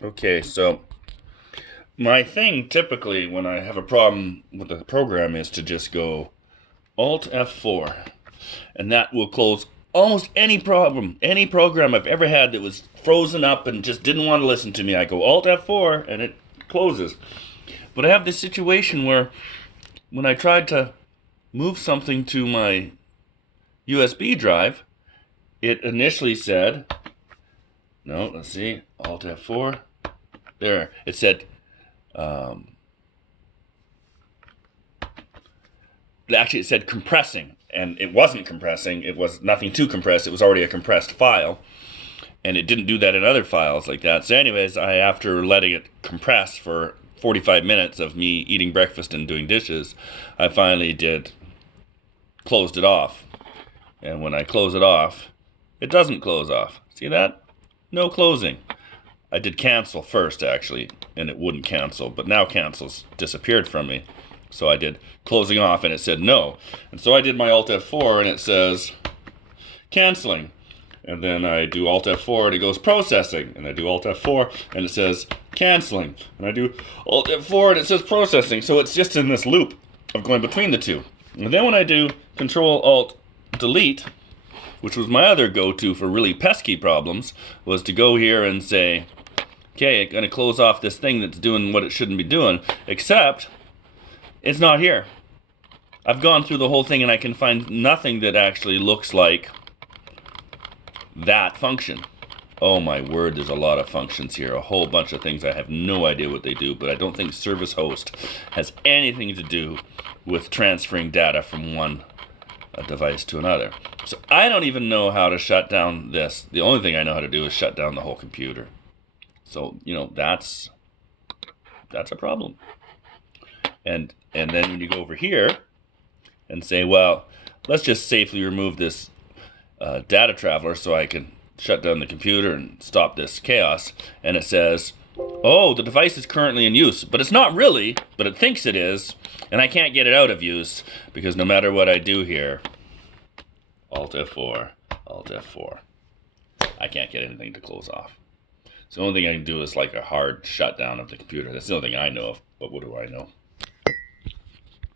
Okay, so my thing typically when I have a problem with the program is to just go Alt F4, and that will close almost any problem, any program I've ever had that was frozen up and just didn't want to listen to me. I go Alt F4 and it closes. But I have this situation where when I tried to move something to my USB drive, it initially said, no, let's see, Alt F4. There, it said, actually it said compressing, and it wasn't compressing. It was nothing to compress. It was already a compressed file, and it didn't do that in other files like that. So anyways, after letting it compress for 45 minutes of me eating breakfast and doing dishes, I finally closed it off. And when I close it off, it doesn't close off. See that? No closing. I did cancel first, actually, and it wouldn't cancel, but now cancels disappeared from me. So I did closing off, and it said no. And so I did my Alt F4, and it says canceling. And then I do Alt F4, and it goes processing. And I do Alt F4, and it says canceling. And I do Alt F4, and it says processing. So it's just in this loop of going between the two. And then when I do Control Alt Delete, which was my other go-to for really pesky problems, was to go here and say, okay, I'm going to close off this thing that's doing what it shouldn't be doing, except it's not here. I've gone through the whole thing and I can find nothing that actually looks like that function. Oh my word, there's a lot of functions here, a whole bunch of things. I have no idea what they do, but I don't think service host has anything to do with transferring data from one device to another. So I don't even know how to shut down this. The only thing I know how to do is shut down the whole computer. So, that's a problem. And then when you go over here and say, well, let's just safely remove this data traveler so I can shut down the computer and stop this chaos. And it says, oh, the device is currently in use, but it's not really, but it thinks it is, and I can't get it out of use because no matter what I do here, Alt F4, Alt F4, I can't get anything to close off. So the only thing I can do is like a hard shutdown of the computer. That's the only thing I know of, but what do I know?